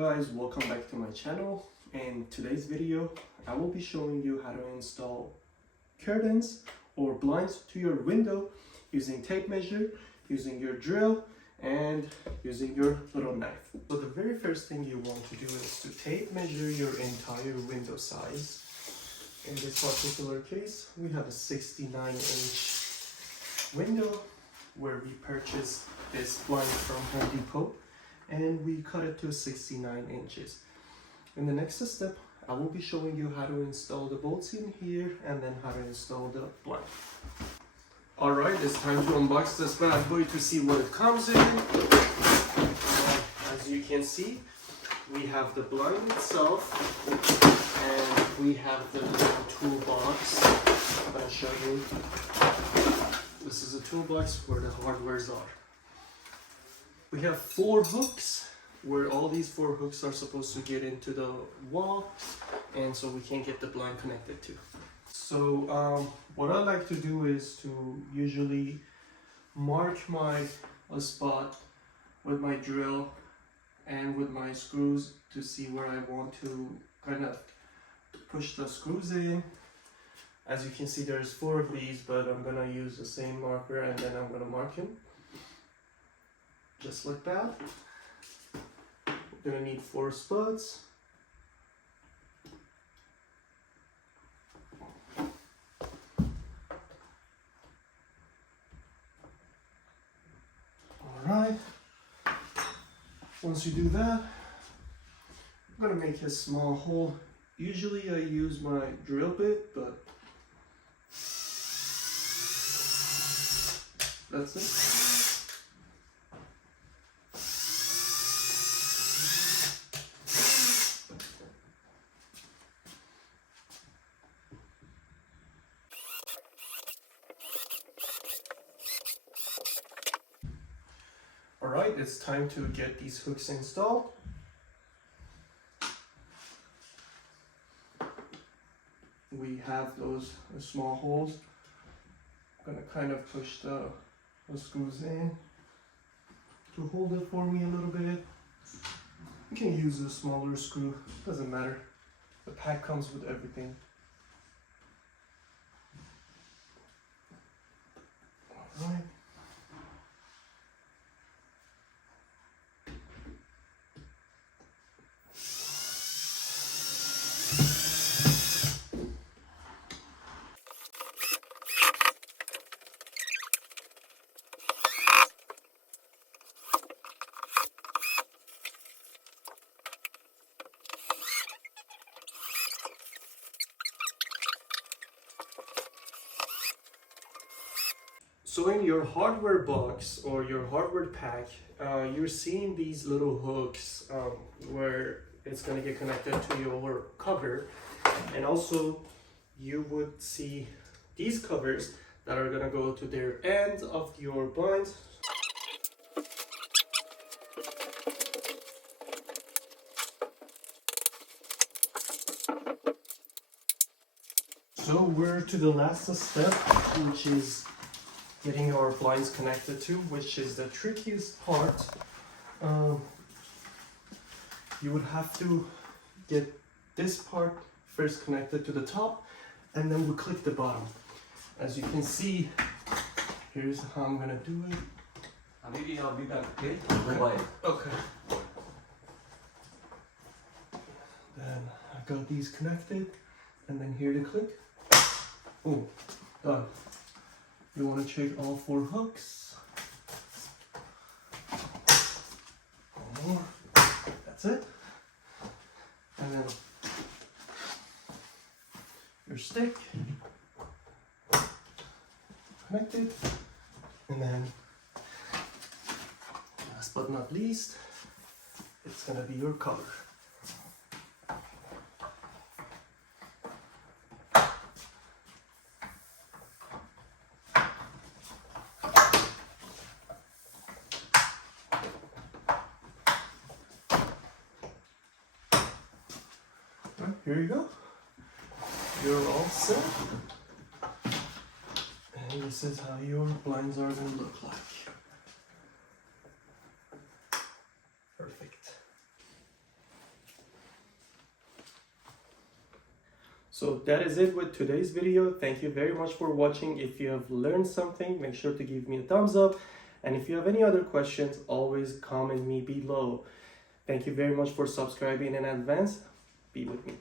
guys, welcome back to my channel. In today's video I will be showing you how to install curtains or blinds to your window using tape measure, using your drill, and using your little knife. So the very first thing you want to do is to tape measure your entire window size. In this particular case we have a 69-inch window where we purchased this blind from Home Depot, and we cut it to 69 inches. In the next step, I will be showing you how to install the bolts in here and then how to install the blind. Alright, it's time to unbox this bad boy to see what it comes in. As you can see, we have the blind itself and we have the little toolbox. I'm going to show you. This is a toolbox where the hardwares are. We have 4 hooks where all these 4 hooks are supposed to get into the wall, and so we can get the blind connected to. So what I like to do is to usually mark a spot with my drill and with my screws to see where I want to kind of push the screws in. As you can see, there's 4 of these, but I'm gonna use the same marker and then I'm gonna mark him. Just like that. We're gonna need 4 spots. Alright. Once you do that, I'm gonna make a small hole. Usually I use my drill bit, but that's it. Alright, it's time to get these hooks installed. We have those small holes. I'm gonna kind of push the screws in to hold it for me a little bit. You can use a smaller screw, doesn't matter. The pack comes with everything. Alright. So in your hardware box or your hardware pack, you're seeing these little hooks where it's going to get connected to your cover, and also you would see these covers that are going to go to their ends of your blinds. So we're to the last step, which is getting our blinds connected to, which is the trickiest part. You would have to get this part first connected to the top, and then we click the bottom. As you can see, here's how I'm gonna do it. Maybe I'll be back, okay? Bye-bye. Okay. Then I got these connected, and then here to click. Oh, done. You want to check all 4 hooks. One more. That's it. And then your stick connected. And then last but not least, it's gonna be your cover. Here you go. You're all set. And this is how your blinds are going to look like. Perfect. So that is it with today's video. Thank you very much for watching. If you have learned something, make sure to give me a thumbs up. And if you have any other questions, always comment me below. Thank you very much for subscribing in advance. Be with me.